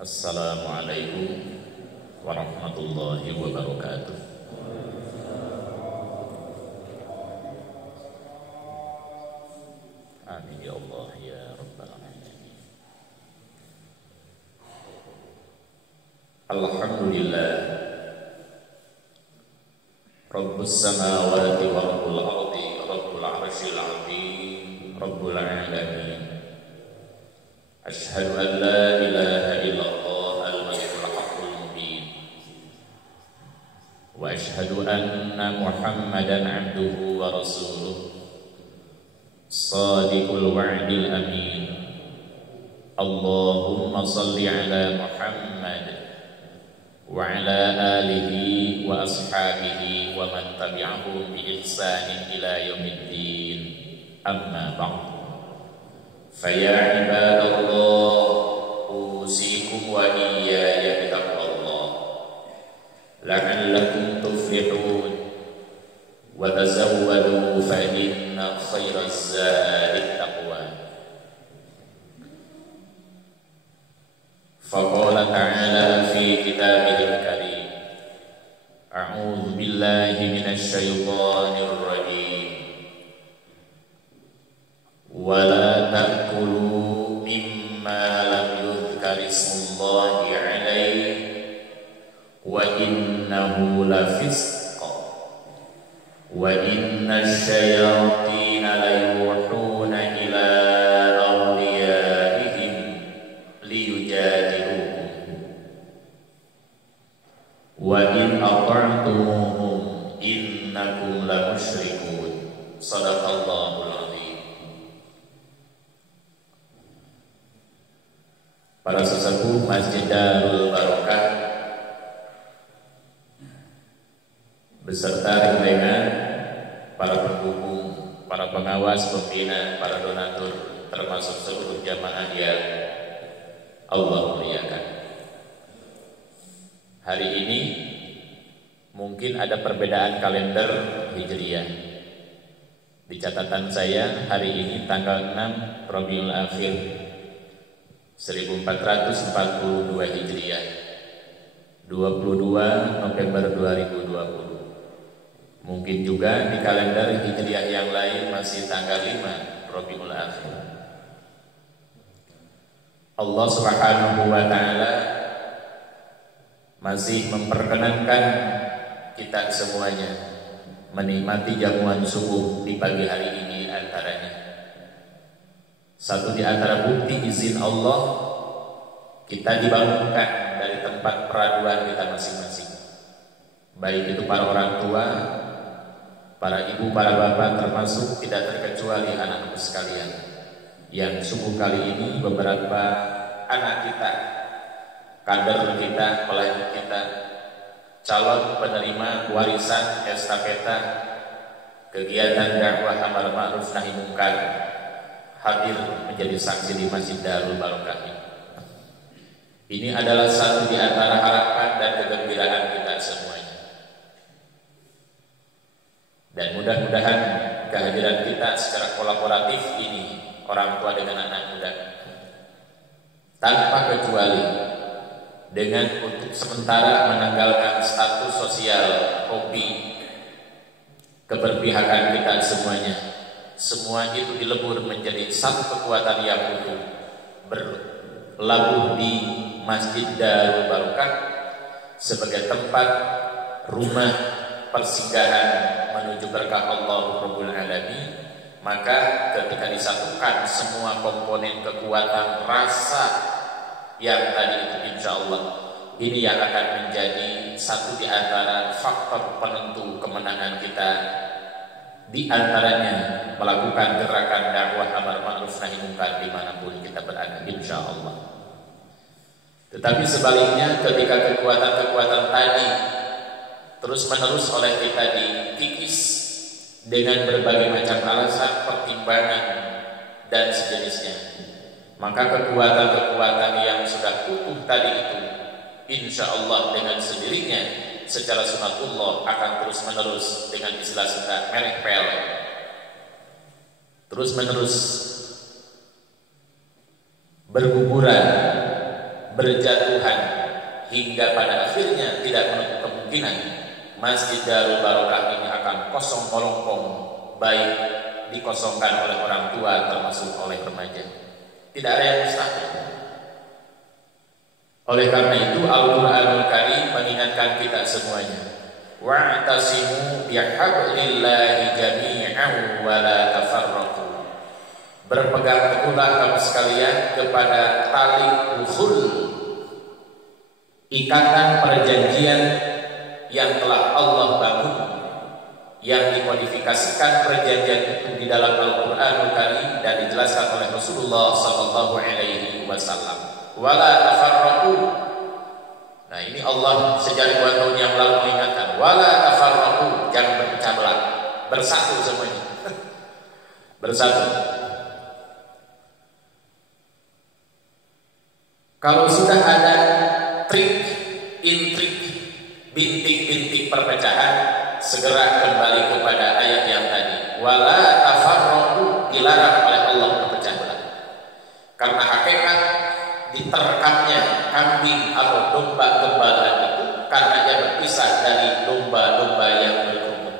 Assalamualaikum warahmatullahi wabarakatuh. Amin ya Allah ya Rabbal alamin. Alhamdulillah Rabbus samawati wa rabbul ardi rabbul arsyil azim rabbul alamin. Ashhadu an la ilaha illallah al-malikul haqqul mubin wa ashhadu anna Muhammadan abduhu wa rasuluh sadiqul wa'dil amin. Allahumma salli ala Muhammad wa ala alihi wa ashabihi wa man tabi'ahum bi ihsanin ila yaumiddin. Amma ba'd. Faya ibadallah usikum wa iyaya bitaqwallah la'allakum tuflihun wa tazawwadu fa inna khairaz zadi taqwa. Faqala ta'ala fi kitabihil karim a'udzu billahi minasy syaithanir rajim wala ta'kulu mimma lam yudhkar ismullahi alaihi wa innahu lafisq wa inna syayatina layuhuna ila awliyaihim liyujadilukum wa in ata'tumuhum innakum lamusyrikun. Shadaqallahul azim. Para sesepuh Masjid Darul Barokah beserta rombongan, para pendukung, para pengawas, pembina, para donatur, termasuk seluruh jamaah yang Allah muliakan. Hari ini mungkin ada perbedaan kalender Hijriah. Di catatan saya hari ini tanggal 6 Rabiul Akhir 1442 Hijriah, 22 November 2020. Mungkin juga di kalender Hijriah yang lain masih tanggal 5 Rabiul Akhir. Allah Subhanahu wa taala masih memperkenankan kita semuanya menikmati jamuan subuh di pagi hari ini. Antaranya satu di antara bukti izin Allah, kita dibangunkan dari tempat peraduan kita masing-masing. Baik itu para orang tua, para ibu, para bapak, termasuk tidak terkecuali anak-anak sekalian. Yang subuh kali ini beberapa anak kita, kader kita, pelayan kita, calon penerima warisan estafeta kegiatan dakwah amar ma'ruf nahi munkar hadir menjadi saksi di Masjid Darul Barokah ini. Ini adalah satu di antara harapan dan kegembiraan kita semuanya. Dan mudah-mudahan kehadiran kita secara kolaboratif ini, orang tua dengan anak muda, tanpa kecuali dengan untuk sementara menanggalkan status sosial, hobi, keberpihakan kita semuanya. Semua itu dilebur menjadi satu kekuatan yang utuh, berlabuh di Masjid Darul Barokah sebagai tempat rumah persinggahan menuju berkah Allah Rabbul Alamin. Maka ketika disatukan semua komponen kekuatan rasa yang tadi itu, insya Allah ini yang akan menjadi satu di antara faktor penentu kemenangan kita. Di antaranya melakukan gerakan dakwah amar ma'ruf nahi munkar dimanapun kita berada, insya Allah. Tetapi sebaliknya, ketika kekuatan-kekuatan tadi terus menerus oleh kita dikikis dengan berbagai macam alasan, pertimbangan dan sejenisnya, maka kekuatan-kekuatan yang sudah utuh tadi itu, insya Allah dengan sendirinya secara sunatullah akan terus menerus, dengan istilah Sunda merek-pel, terus menerus berguguran, berjatuhan hingga pada akhirnya tidak menutup kemungkinan Masjid Darul Barokah ini akan kosong melompong, baik dikosongkan oleh orang tua termasuk oleh remaja. Tidak ada yang mustahil. Oleh karena itu Al-Qur'anul Karim mengingatkan kita semuanya, wa'tasimu bihablillahi jami'an wa la tafarraqu. Berpegang teguhlah kamu sekalian kepada tali ukhul, ikatan perjanjian yang telah Allah bangun, yang dimodifikasikan perjanjian itu di dalam Al-Qur'anul Karim dan dijelaskan oleh Rasulullah sallallahu alaihi wasallam. Wala tafarraqu. Nah, ini Allah sejak 2 tahun yang lalu mengingatkan, wala tafarraqu, jangan berpecah belah, bersatu semuanya. Bersatu. Kalau sudah ada trik, intrik, bintik-bintik perpecahan, segera kembali kepada ayat yang tadi, wala tafarraqu, dilarang oleh Allah berpecah belah. Karena hakikat diterkamnya kambing atau domba gembalaan itu karena dia berpisah dari domba-domba yang berkerumun.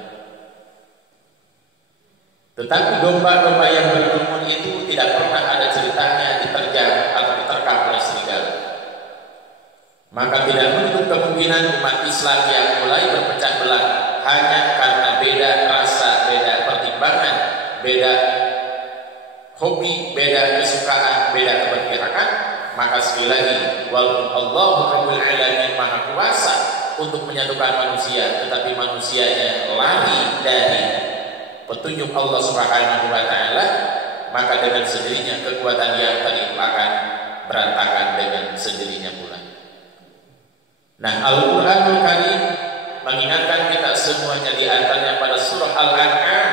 Tetapi domba-domba yang berkerumun itu tidak pernah ada ceritanya diterjang atau diterkam oleh serigala. Maka tidak menutup kemungkinan umat Islam yang mulai berpecah belah hanya karena beda rasa, beda pertimbangan, beda hobi, beda kesukaan, beda keberpihakan. Maka sekali lagi, walaupun Allah Rabbul Alamin Maha Kuasa untuk menyatukan manusia, tetapi manusianya lari dari petunjuk Allah Subhanahu wa Ta'ala, maka dengan sendirinya kekuatan yang tadi akan berantakan dengan sendirinya pula. Nah, Al-Qur'anul Karim mengingatkan kita semuanya, di antaranya pada surah Al-An'am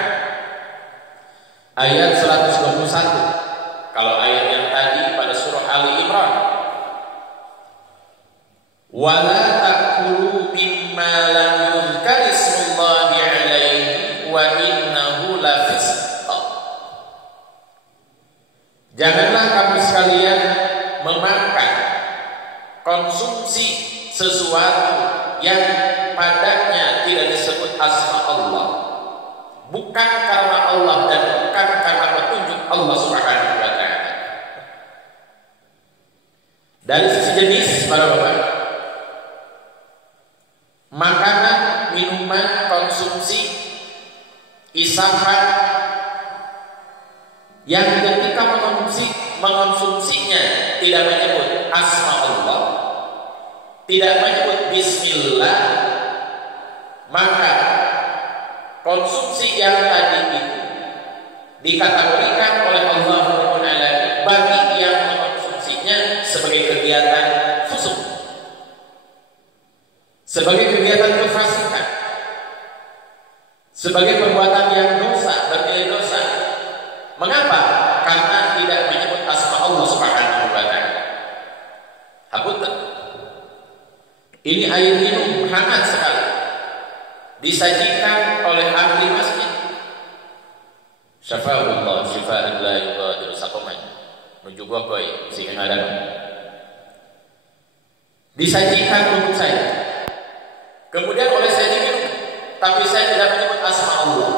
ayat 121. Kalau ayat yang tadi pada surah Ali Imran, wala ta'kulu mimma lam yuzkar ismullahi alaihi wa innahu lafisq. Janganlah kamu sekalian memakan, konsumsi sesuatu yang padanya tidak disebut asma Allah, bukan karena Allah dan bukan karena petunjuk Allah Subhanahu wa Ta'ala. Dari sisi jenis, para bapak, makanan, minuman, konsumsi, isapan yang ketika mengonsumsinya tidak menyebut asma Allah, tidak menyebut bismillah, maka konsumsi yang tadi itu dikategorikan oleh Allah bagi yang mengonsumsinya sebagai kegiatan fusuk, sebagai kegiatan kefasikan, sebagai perbuatan yang dosa, bernilai dosa. Mengapa? Karena tidak menyebut asma Allah Subhanahu wa Ta'ala. Hapunten. Ini air minum hangat sekali, disajikan oleh ahli masjid. Syafa'ullah, syifa'an la yughadiru saqaman. Menuju gua koi, sehingga ada. Disajikan untuk saya. Kemudian oleh saya minum, tapi saya tidak menyebut asma Allah.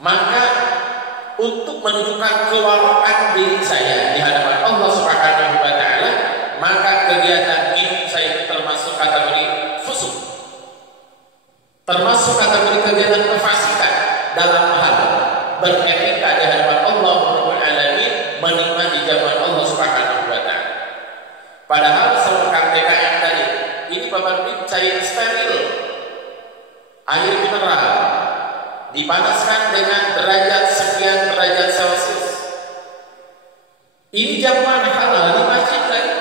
Maka untuk menunjukkan kewaraan diri saya di hadapan Allah Subhanahu wa Ta'ala, maka kegiatan minum saya itu termasuk kategori fusuk, termasuk kategori kegiatan kefasikan dalam hal beretika di hadapan Allah Rabbul Alamin, menikmati jamuan Allah Subhanahu wa Ta'ala. Padahal selengkap TKM tadi, ini bapak ibu cair steril, air mineral, dipanaskan dengan derajat sekian derajat Celcius. Ini jamuan halal di masjid lagi.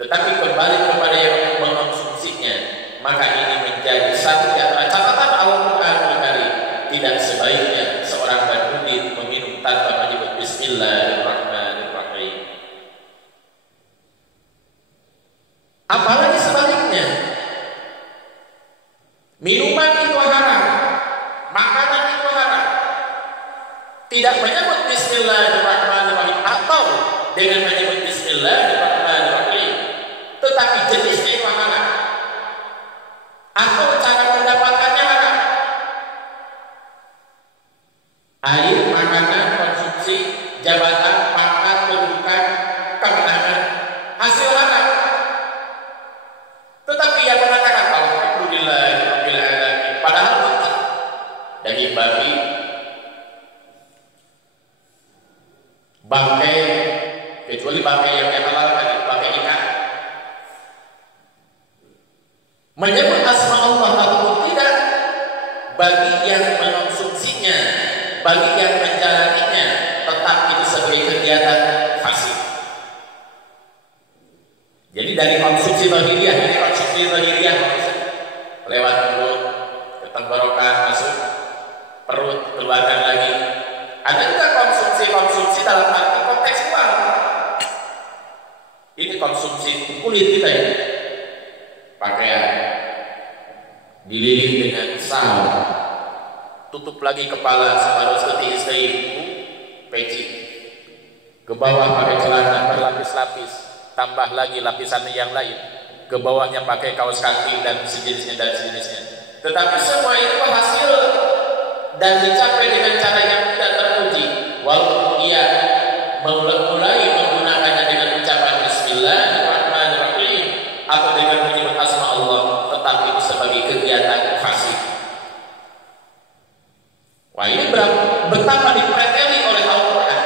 Tetapi kembali kepada yang mengonsumsinya, maka ini menjadi satu di antara catatan Al-Qur'anul Karim. Tidak sebaiknya seorang badudin meminum tanpa menyebut Bismillahirrahmanirrahim. Apalagi sebaliknya, minuman itu haram, makanan itu haram, tidak menyebut Bismillahirrahmanirrahim atau dengan menyebut Bismillahirrahmanirrahim tetapi jenisnya itu halal, atau cara mendapatkannya halal. Air, makanan, konsumsi, jabatan, pangkat, kedudukan, kemenangan, hasil halal. Tetapi yang mengatakan alhamdulillah rabbil alamin, padahal betul daging babi, bangkai, kecuali bangkai yang dihalalkan, bangkai ikan, menyebut asma Allah ataupun tidak, bagi yang mengonsumsinya, bagi yang menjalaninya, tetap itu sebagai kegiatan fasik. Jadi dari konsumsi zahiriyah, ini konsumsi zahiriyah lewat mulut ke tenggorokan, masuk perut, keluarkan lagi. Ada juga konsumsi dalam arti kontekstual. Ini konsumsi kulit kita ini, pakaian dililit dengan sal, tutup lagi kepala separuh seperti istri ibu, peci ke bawah pakai celana berlapis-lapis, tambah lagi lapisan yang lain, ke bawahnya pakai kaos kaki dan sejenisnya. Tetapi semua itu hasil dan dicapai dengan cara yang tidak terpuji, walaupun ia mulai menggunakannya dengan ucapan Bismillahirrahmanirrahim atau dengan menyebut asma Allah, tetapi itu sebagai kegiatan fasik. Wah, ini betapa dipreteli oleh Al-Quran.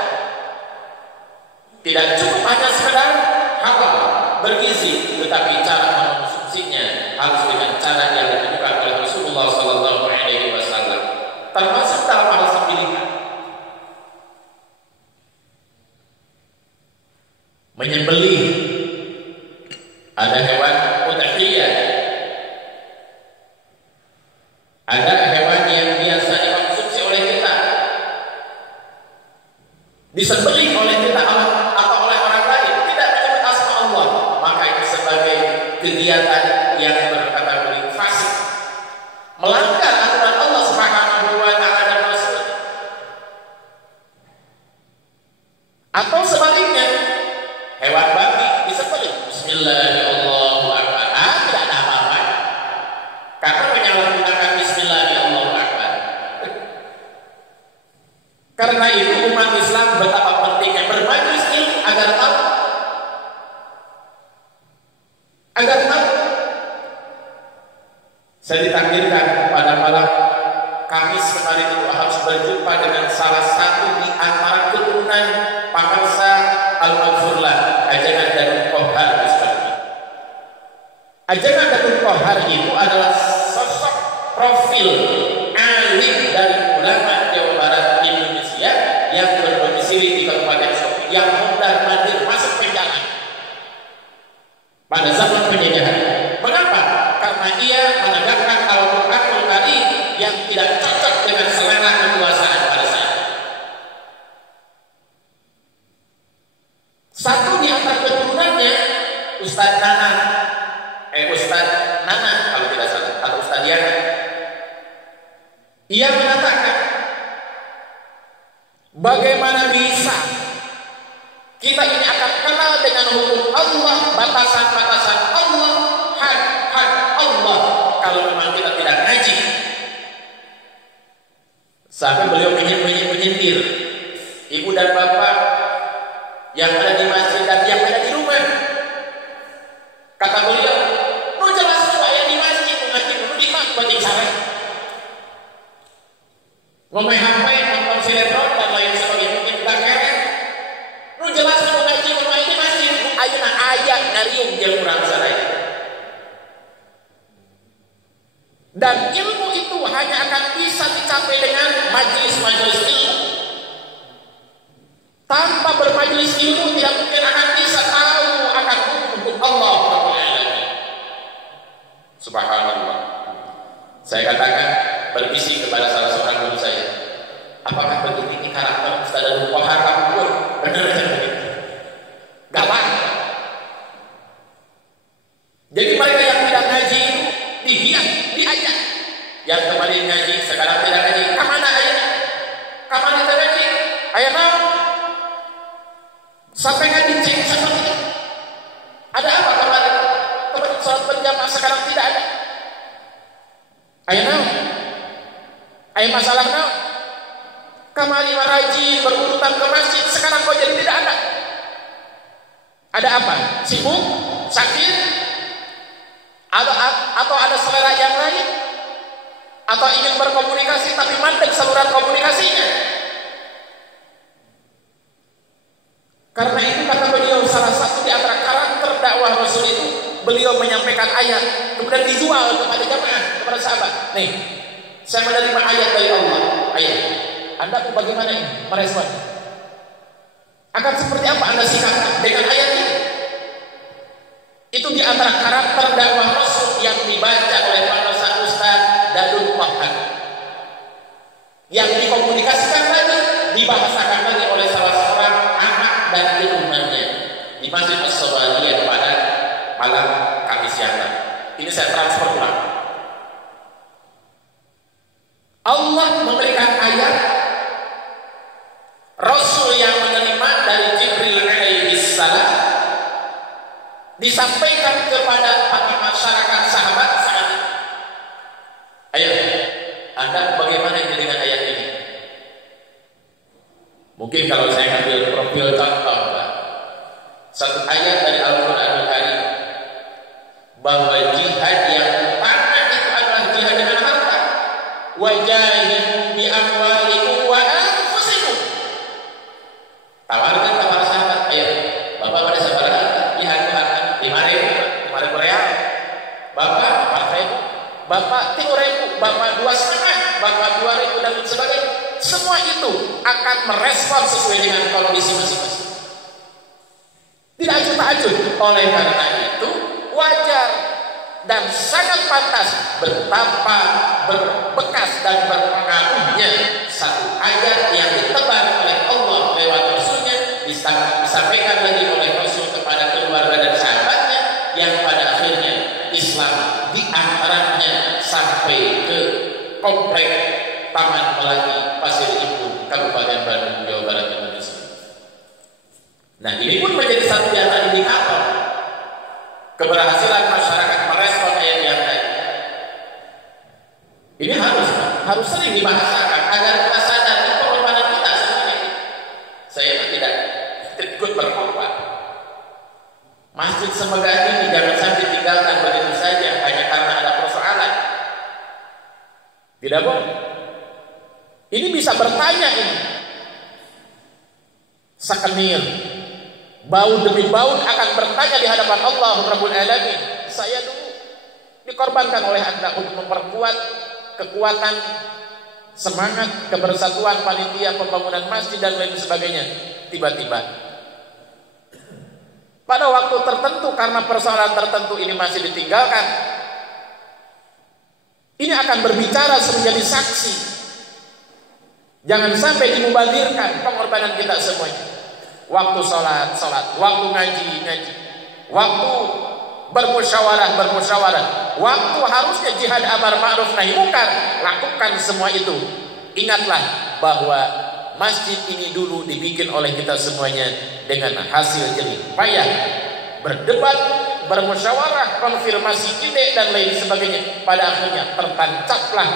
Tidak cukup hanya sekedar halal, bergizi, tetapi cara mengonsumsinya harus dengan cara yang ditunjukkan oleh Rasulullah SAW, termasuk dalam hal sembelihan, menyembelih. Ada hewan udhiyah, ada hewan yang biasa dikonsumsi oleh kita, disembelih oleh kita atau oleh orang lain, tidak menyebut asma Allah, maka itu sebagai kegiatan yang berkategori fasik, melanggar aturan Allah Subhanahu wa Ta'ala dan Rasul. Atau sebaliknya, hewan babi disembelih Bismillahirrahmanirrahim, tidak ada apa-apa karena menyalahgunakan Bismillahirrahmanirrahim. Karena itu umat Islam betapa pentingnya bermajelis ilmu agar tahu, saya ditakdirkan pada malam Kamis kemarin itu harus berjumpa dengan salah satu di antara keturunan Pakarsa Al-Maghfurlah, Ajangan Danul Kohar. Ajangan Danul Kohar itu adalah sosok profil alim dari ulama Jawa Barat Indonesia yang berdomisili di Kabupaten Sopri, yang mondar-mandir masuk penjara pada zaman penjajahan. Mengapa? Karena ia menegakkan Al-Quranul Karim yang tidak cocok dengan selera kekuasaan pada saat itu. Satu di antara keturunannya Ustadz Nana kalau tidak salah, atau Ustadz Yana, ia mengatakan, bagaimana bisa kita ini akan kenal dengan hukum Allah, batasan-batasan Allah, had Allah, kalau memang kita tidak ngaji. Sampai beliau menyindir ibu dan bapak yang ada di masjid dan yang ada di rumah. Kata beliau, lu jelas yang di masjid ngaji dulu di masjid cara ngomong HP, nonton sinetron dan lain sebagainya, mungkin kita keren. Lu jelas ngaji rumah ini masjid, ayeuna aya ngariung jeung urang sadaya. Dan ilmu itu hanya akan bisa dicapai dengan majelis-majelis ilmu. Tanpa bermajelis ilmu tidak mungkin akan bisa tahu akan hukum Allah Subhanallah. Saya katakan, berbisik kepada salah seorang guru saya, apakah begini karakter Ustaz Danul Kohar kamu pun benar-benar begitu? Gawat. Jadi mereka yang tidak ngaji itu diajak. Yang kemarin ngaji, sekarang tidak ngaji. Kemana ayah? Kemana kita ngaji? Ayah mau? Sampai ngaji cek seperti itu. Ada apa kemarin? sekarang tidak ada. Ayo naon? Ayo masalah naon? Kamari rajin berurutan ke masjid, sekarang kok jadi tidak ada. Ada apa? Sibuk? Sakit? Atau ada selera yang lain? Atau ingin berkomunikasi tapi mandek saluran komunikasinya? Karena itu kata beliau, salah satu di antara karakter dakwah Rasul itu, beliau menyampaikan ayat kemudian dijual kepada jamaah, kepada sahabat. Nih, saya menerima ayat dari Allah. Ayat. Anda bagaimana ini merespon? Akan seperti apa Anda sikapkan dengan ayat ini? Itu di antara karakter dakwah Rasul yang dibaca oleh para ustaz Dadul Wahab, yang dikomunikasikan lagi, dibahasakan lagi oleh salah seorang anak dan ilmunya di Masjid As-Sabaliyah pada malam Kamis yang lalu. Ini saya transfer ulang. Allah memberikan ayat, Rasul yang menerima dari Jibril alaihi salam disampaikan kepada para masyarakat sahabat saat itu. Ayo, Anda bagaimana ini dengan ayat ini? Mungkin kalau saya ambil profil contoh, satu ayat dari Al-Quranul Karim, bahwa jihad yang utama itu adalah jihad dengan harta. Wajahidu bi amwalikum wa anfusikum. Tawarkan kepada sahabat, ayo, Bapak pada sahabat jihad harta 5.000, 5.000 real. Bapak 4.000, Bapak 3.000, Bapak 2,5, Bapak 2.000 dan sebagainya. Semua itu akan merespon sesuai dengan kondisi masing-masing. Tidak acuh-acuh. Oleh karena itu wajar dan sangat pantas betapa berbekas dan berpengaruhnya satu ayat yang ditebar oleh Allah lewat Rasulnya, disampaikan lagi oleh Rasul kepada keluarga dan sahabatnya, yang pada akhirnya Islam diantaranya sampai ke komplek Taman Pelangi Pasir Ibu, Kabupaten Bandung, Jawa Barat, Indonesia. Nah, ini pun menjadi satu di antara indikator keberhasilan masyarakat merespon ayat yang tadi. Ini harus sering dibahasakan agar kita sadar pengorbanan kita sebenarnya. Saya tidak ikut berkorban. Masjid Semegani jangan sampai ditinggalkan begitu saja hanya karena ada persoalan. Tidak boleh. Ini bisa bertanya ini. Sakenir, baut demi baut akan bertanya di hadapan Allah Rabbul Alamin. Saya dulu dikorbankan oleh Anda untuk memperkuat kekuatan semangat kebersatuan panitia pembangunan masjid dan lain sebagainya. Tiba-tiba pada waktu tertentu karena persoalan tertentu ini masih ditinggalkan, ini akan berbicara menjadi saksi. Jangan sampai dimubazirkan pengorbanan kita semuanya. Waktu sholat, waktu ngaji, waktu bermusyawarah, waktu harusnya jihad amar ma'ruf nahi munkar, lakukan semua itu. Ingatlah bahwa masjid ini dulu dibikin oleh kita semuanya dengan hasil jerih payah, berdebat, bermusyawarah, konfirmasi ide dan lain sebagainya. Pada akhirnya tertancaplah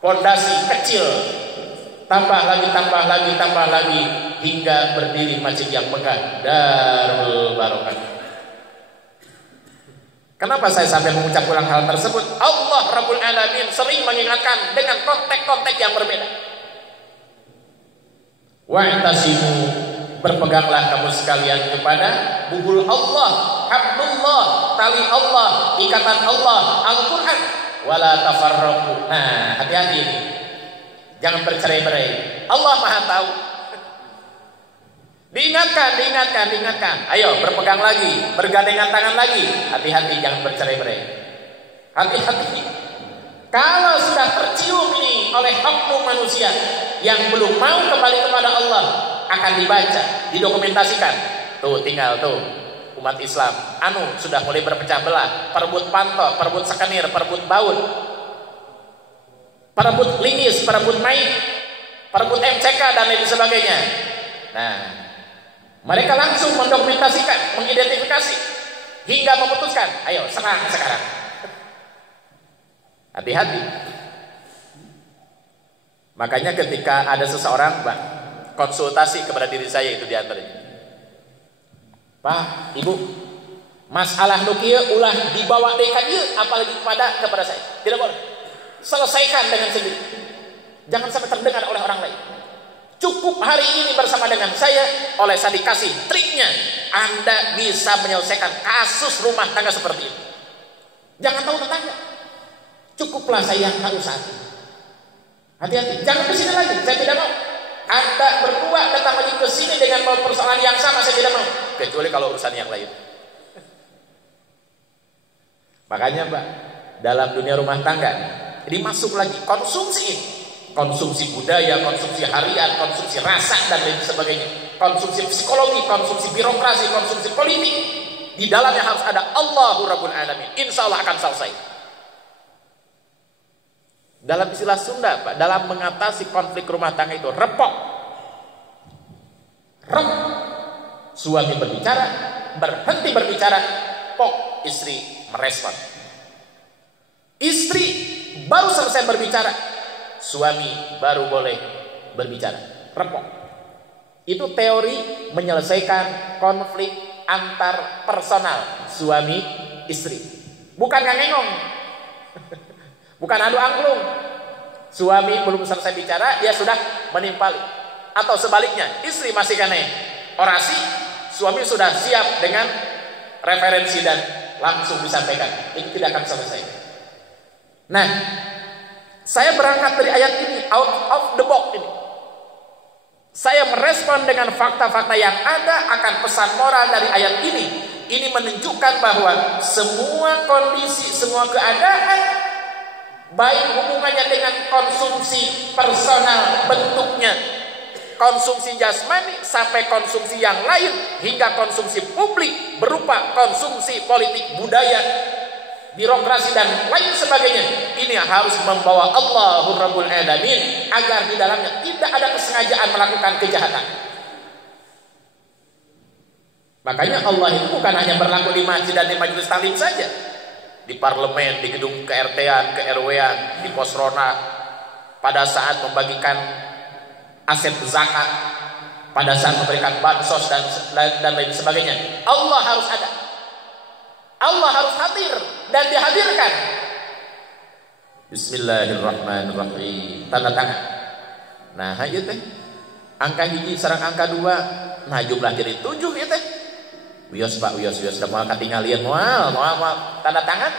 fondasi kecil, tambah lagi hingga berdiri masjid yang megah, Darul Barokah. Kenapa saya sampai mengucap ulang hal tersebut? Allah Rabbul Alamin sering mengingatkan dengan konteks-konteks yang berbeda. Wa'tasimu, berpeganglah kamu sekalian kepada buhul Allah, hablullah, tali Allah, ikatan Allah, Al-Quran. Wala tafarraqu. Nah, hati-hati ini. Jangan bercerai-berai. Allah Maha tahu. Diingatkan. Ayo berpegang lagi, bergandengan tangan lagi. Hati-hati, jangan bercerai-berai. Hati-hati. Kalau sudah tercium ini oleh oknum manusia yang belum mau kembali kepada Allah, akan dibaca, didokumentasikan. Tuh, tinggal tuh. Umat Islam sudah mulai berpecah belah, perebut pantok, perebut sekenir, perebut baut, perebut lingis, perebut main, perebut MCK dan lain sebagainya. Nah, mereka langsung mendokumentasikan, mengidentifikasi hingga memutuskan, ayo serang sekarang. Hati-hati. Makanya ketika ada seseorang, Pak, konsultasi kepada diri saya itu diantaranya, Pak, Ibu, masalah nukia ulah dibawa dekan ieu apalagi kepada saya. Tidak boleh. Selesaikan dengan sendiri. Jangan sampai terdengar oleh orang lain. Cukup hari ini bersama dengan saya, oleh saya dikasih triknya, Anda bisa menyelesaikan kasus rumah tangga seperti ini. Jangan tahu tetangga. Cukuplah saya yang tahu saat ini. Hati-hati, jangan ke sini lagi, saya tidak mau. Anda berdua datang lagi ke sini dengan persoalan yang sama, saya tidak mau. Kecuali kalau urusan yang lain. Makanya Pak, dalam dunia rumah tangga ini masuk lagi konsumsi ini. Konsumsi budaya, konsumsi harian, konsumsi rasa dan lain sebagainya. Konsumsi psikologi, konsumsi birokrasi, konsumsi politik. Di dalamnya harus ada Allahu Rabbul Alamin. Insya Allah akan selesai. Dalam istilah Sunda, Pak, dalam mengatasi konflik rumah tangga itu repot. Rep. Suami berbicara, berhenti berbicara, pok istri merespon. Istri baru selesai berbicara, suami baru boleh berbicara. Repot. Itu teori menyelesaikan konflik antar personal suami istri. Bukan ngangengong. Bukan adu angklung. Suami belum selesai bicara, dia sudah menimpali. Atau sebaliknya, istri masih kene orasi, suami sudah siap dengan referensi dan langsung disampaikan. Ini tidak akan selesai. Nah, saya berangkat dari ayat ini, out of the box ini. Saya merespon dengan fakta-fakta yang ada akan pesan moral dari ayat ini. Ini menunjukkan bahwa semua kondisi, semua keadaan, baik hubungannya dengan konsumsi personal bentuknya, konsumsi jasmani sampai konsumsi yang lain, hingga konsumsi publik berupa konsumsi politik, budaya, birokrasi dan lain sebagainya, ini harus membawa Allahu Rabbul Alamin agar di dalamnya tidak ada kesengajaan melakukan kejahatan. Makanya Allah itu bukan hanya berlaku di masjid dan di majelis taklim saja, di parlemen, di gedung ke-RT-an, ke-RW-an, di Posrona, pada saat membagikan aset zakat, pada saat memberikan bansos dan lain sebagainya. Allah harus ada. Allah harus hadir dan dihadirkan. Bismillahirrahmanirrahim. Tanda tangan. Nah, ieu teh angka hiji sareng angka 2, nah jumlah jadi 7 ieu teh. Wios Pak, wios da moal katinggalian moal tanda tangan.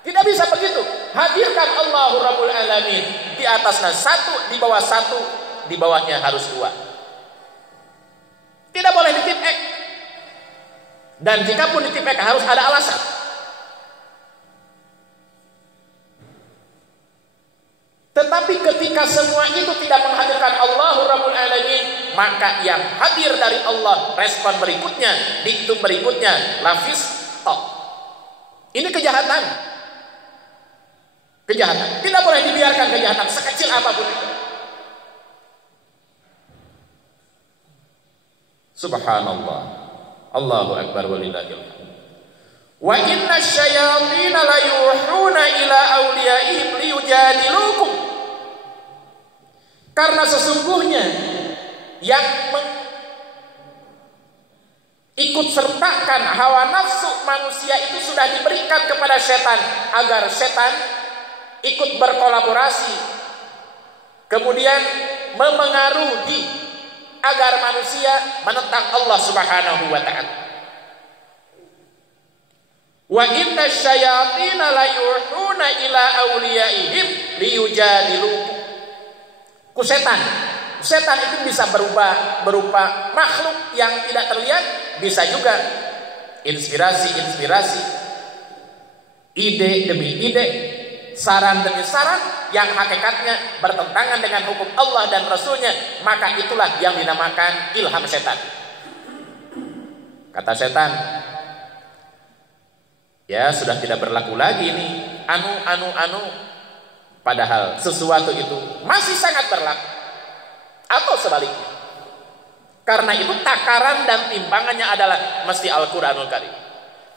Tidak bisa begitu. Hadirkan Allahu Rabbul Alamin. Di atasnya 1, di bawah 1, di bawahnya harus 2. Tidak boleh ditipek. Dan jika pun ditipek harus ada alasan. Tetapi ketika semua itu tidak menghadirkan Allahu Rabbul Alamin, maka yang hadir dari Allah, respon berikutnya, diktum berikutnya, lafis stop. Ini kejahatan. Kejahatan. Tidak boleh dibiarkan kejahatan sekecil apapun itu. Subhanallah. Allahu Akbar walillahil hamd. Wa inna syayatina la yuhuna ila awliyaihim liyujadilukum. Karena sesungguhnya yang ikut sertakan hawa nafsu manusia itu sudah diberikan kepada setan agar setan ikut berkolaborasi, kemudian memengaruhi agar manusia menentang Allah Subhanahu wa ta'ala. Wa inna syayatina la yuhuna ila awliyaihim liyujadilukum. Ku setan itu bisa berupa makhluk yang tidak terlihat, bisa juga inspirasi, ide demi ide, saran demi saran yang hakikatnya bertentangan dengan hukum Allah dan Rasulnya, maka itulah yang dinamakan ilham setan. Kata setan, ya sudah tidak berlaku lagi ini anu. Padahal sesuatu itu masih sangat berlaku. Atau sebaliknya. Karena itu takaran dan timbangannya adalah mesti Al-Quranul Karim.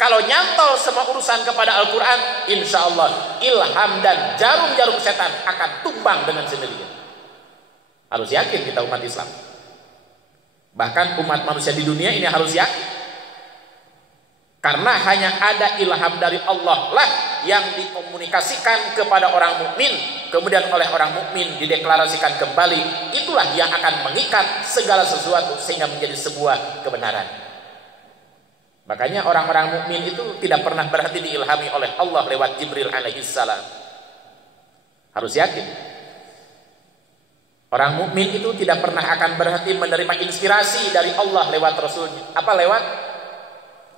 Kalau nyantol semua urusan kepada Al-Quran, insya Allah ilham dan jarum-jarum setan akan tumbang dengan sendirinya. Harus yakin kita umat Islam. Bahkan umat manusia di dunia ini harus yakin. Karena hanya ada ilham dari Allah lah yang dikomunikasikan kepada orang mukmin, kemudian oleh orang mukmin dideklarasikan kembali. Itulah yang akan mengikat segala sesuatu sehingga menjadi sebuah kebenaran. Makanya orang-orang mukmin itu tidak pernah berhenti diilhami oleh Allah lewat Jibril alaihissalam. Harus yakin. Orang mukmin itu tidak pernah akan berhenti menerima inspirasi dari Allah lewat Rasulnya. Apa lewat?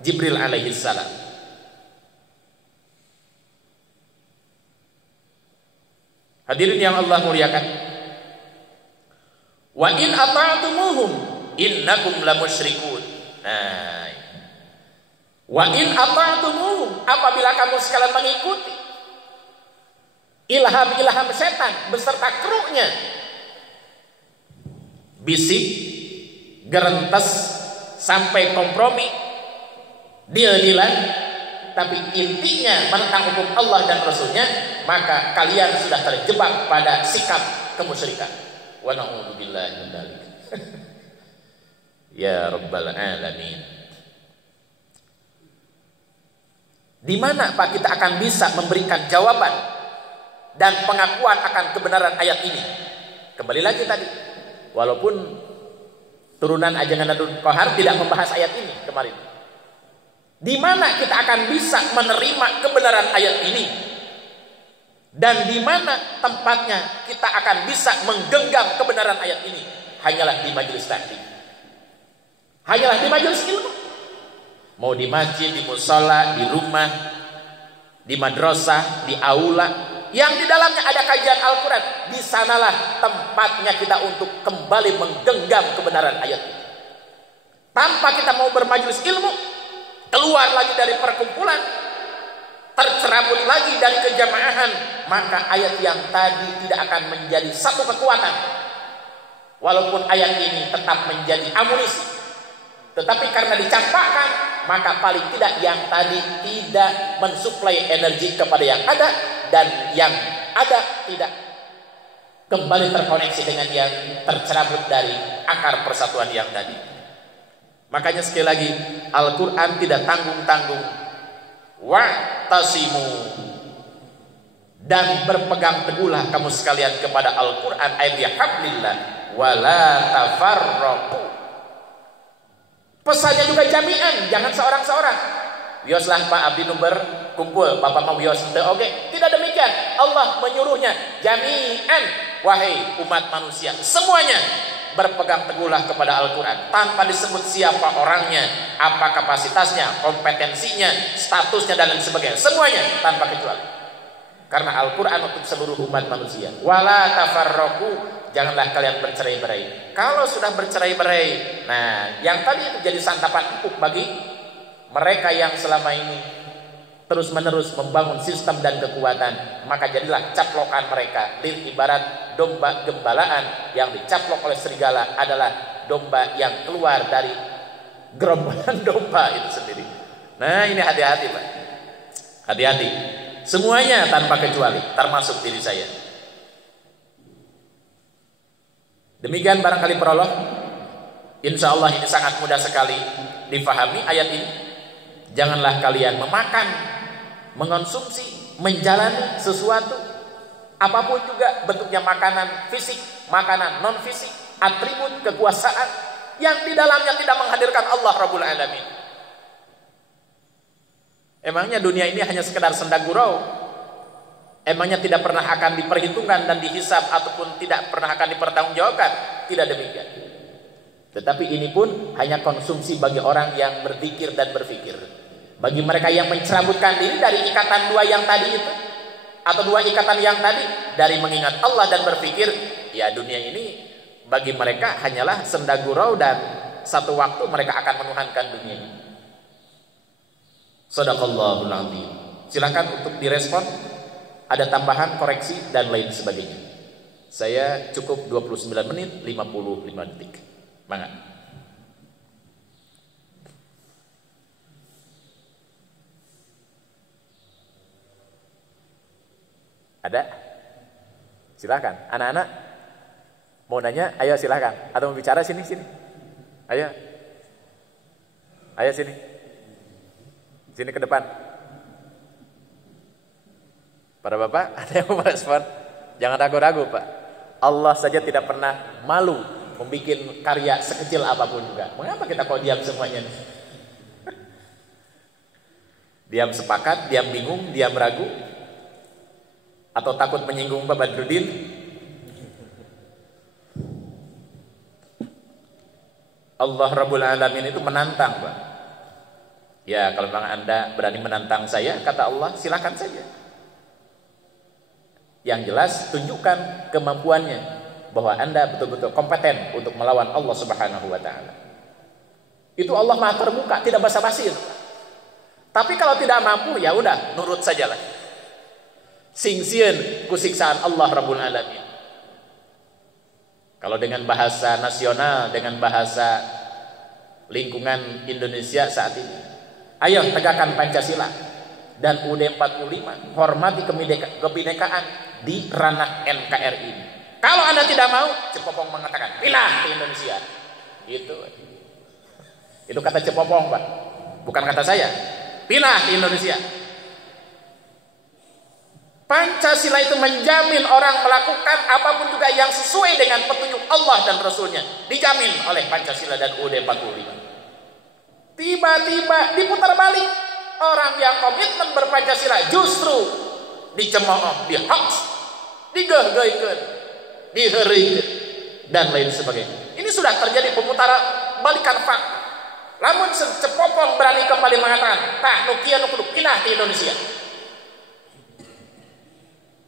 Jibril alaihissalam. Hadirin yang Allah muliakan. Wa in ata'tumuhum innakum lamusyrikun. Nah, wa in ata'tumuhum, apabila kamu sekalian mengikuti ilham-ilham setan beserta krunya, bisik, gerentes, sampai kompromi, deal-dealan, tapi intinya menentang hukum Allah dan Rasulnya, maka kalian sudah terjebak pada sikap kemusyrikan. Wa na'udzubillahi min dzalik. Ya Rabbal Alamin. Di mana Pak kita akan bisa memberikan jawaban dan pengakuan akan kebenaran ayat ini? Kembali lagi tadi, walaupun turunan ajangan Nadul Kohar tidak membahas ayat ini kemarin. Di mana kita akan bisa menerima kebenaran ayat ini? Dan di mana tempatnya kita akan bisa menggenggam kebenaran ayat ini? Hanyalah di majelis taklim. Hanyalah di majelis ilmu. Mau di masjid, di musola, di rumah, di madrasah, di aula, yang di dalamnya ada kajian Al-Quran, di sanalah tempatnya kita untuk kembali menggenggam kebenaran ayat ini. Tanpa kita mau bermajelis ilmu, keluar lagi dari perkumpulan, tercerabut lagi dari kejamaahan, maka ayat yang tadi tidak akan menjadi satu kekuatan. Walaupun ayat ini tetap menjadi amunisi, tetapi karena dicampakkan, maka paling tidak yang tadi tidak mensuplai energi kepada yang ada, dan yang ada tidak kembali terkoneksi dengan yang tercerabut dari akar persatuan yang tadi. Makanya sekali lagi, Al-Quran tidak tanggung-tanggung. Wa'tasimu, dan berpegang teguhlah kamu sekalian kepada Al-Quran, ayat bihablillah wala tafarraqu. Pesannya juga jami'an, jangan seorang-seorang. Wioslah Pak Abdi Nuber kumpul, Bapak mau wios oke. Tidak demikian. Allah menyuruhnya jami'an, wahai umat manusia, semuanya berpegang teguhlah kepada Al-Quran tanpa disebut siapa orangnya, apa kapasitasnya, kompetensinya, statusnya dan lain sebagainya. Semuanya tanpa kecuali. Karena Al-Quran untuk seluruh umat manusia. Wala tafarraqu, janganlah kalian bercerai-berai. Kalau sudah bercerai-berai, nah yang tadi itu jadi santapan empuk bagi mereka yang selama ini terus-menerus membangun sistem dan kekuatan, maka jadilah caplokan mereka. Ibarat domba gembalaan yang dicaplok oleh serigala adalah domba yang keluar dari gerombolan domba itu sendiri. Nah ini hati-hati Pak, hati-hati. Semuanya tanpa kecuali, termasuk diri saya. Demikian barangkali prolog. Insya Allah ini sangat mudah sekali difahami ayat ini. Janganlah kalian memakan, mengonsumsi, menjalani sesuatu, apapun juga bentuknya, makanan fisik, makanan non fisik, atribut kekuasaan yang di dalamnya tidak menghadirkan Allah Rabbul Alamin. Emangnya dunia ini hanya sekedar senda gurau? Emangnya tidak pernah akan diperhitungkan dan dihisab ataupun tidak pernah akan dipertanggungjawabkan? Tidak demikian. Tetapi ini pun hanya konsumsi bagi orang yang berzikir dan berfikir. Bagi mereka yang mencerabutkan diri dari ikatan dua yang tadi itu, atau dua ikatan yang tadi, dari mengingat Allah dan berfikir, ya dunia ini bagi mereka hanyalah senda gurau dan satu waktu mereka akan menuhankan dunia ini. Shadaqallahul azim. Silakan untuk direspon, ada tambahan, koreksi dan lain sebagainya. Saya cukup 29 menit 55 detik. Mangga. Ada? Silahkan. Anak-anak mau nanya, ayo silahkan. Atau mau bicara sini. Ayo. Ayo sini. Sini ke depan. Para bapak, ada yang mau merespon? Jangan ragu-ragu, Pak. Allah saja tidak pernah malu membuat karya sekecil apapun juga. Mengapa kita kok diam semuanya? Diam sepakat, diam bingung, diam ragu? Atau takut menyinggung Pak Badrudin? Allah Rabbul Alamin itu menantang, Pak. Ya, kalau memang Anda berani menantang saya, kata Allah, silakan saja. Yang jelas, tunjukkan kemampuannya, bahwa Anda betul-betul kompeten untuk melawan Allah Subhanahu wa Ta'ala. Itu Allah Maha terbuka, tidak basa-basi. Tapi kalau tidak mampu, ya udah, nurut sajalah. Sing-sieun ku siksaan Allah Rabbul Alamin. Kalau dengan bahasa nasional, dengan bahasa lingkungan Indonesia saat ini, ayo tegakkan Pancasila dan UUD 45, hormati kebinekaan di ranah NKRI. Kalau Anda tidak mau, Cepopong mengatakan pindah ke Indonesia. Itu kata Cepopong, Pak, bukan kata saya. Pindah ke Indonesia. Pancasila itu menjamin orang melakukan apapun juga yang sesuai dengan petunjuk Allah dan Rasulnya, dijamin oleh Pancasila dan UUD 45. Tiba-tiba diputar balik, orang yang komitmen berpancasila justru dicemooh, dihoax, digeh-gehkeun, diheureuikeun, dan lain sebagainya. Ini sudah terjadi pemutaran balikan fakta. Lamun Cepopong berani kembali mengatakan, tah nu kieu nu kudu pindah di Indonesia.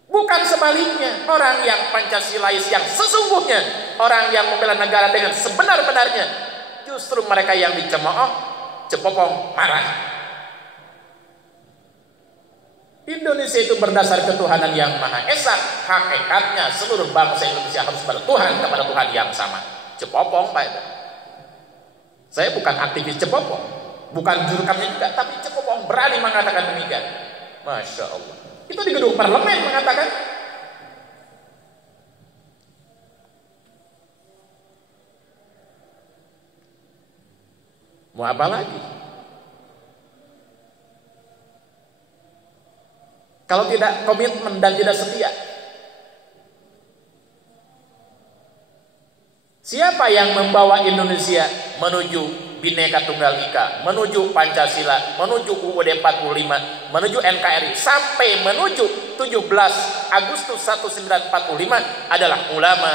Bukan sebaliknya, orang yang Pancasilais yang sesungguhnya, orang yang membela negara dengan sebenar-benarnya, justru mereka yang dicemooh, Cepopong marah. Indonesia itu berdasar ketuhanan yang Maha Esa. Hakikatnya seluruh bangsa Indonesia harus bertuhan kepada Tuhan yang sama. Cepopong, Pak. Saya bukan aktivis Cepopong, bukan jurukamnya juga, tapi Cepopong berani mengatakan demikian. Masya Allah. Itu di gedung parlemen mengatakan. Mau apa lagi? Kalau tidak komitmen dan tidak setia, siapa yang membawa Indonesia menuju Bhinneka Tunggal Ika, menuju Pancasila, menuju UUD 45, menuju NKRI, sampai menuju 17 Agustus 1945 adalah ulama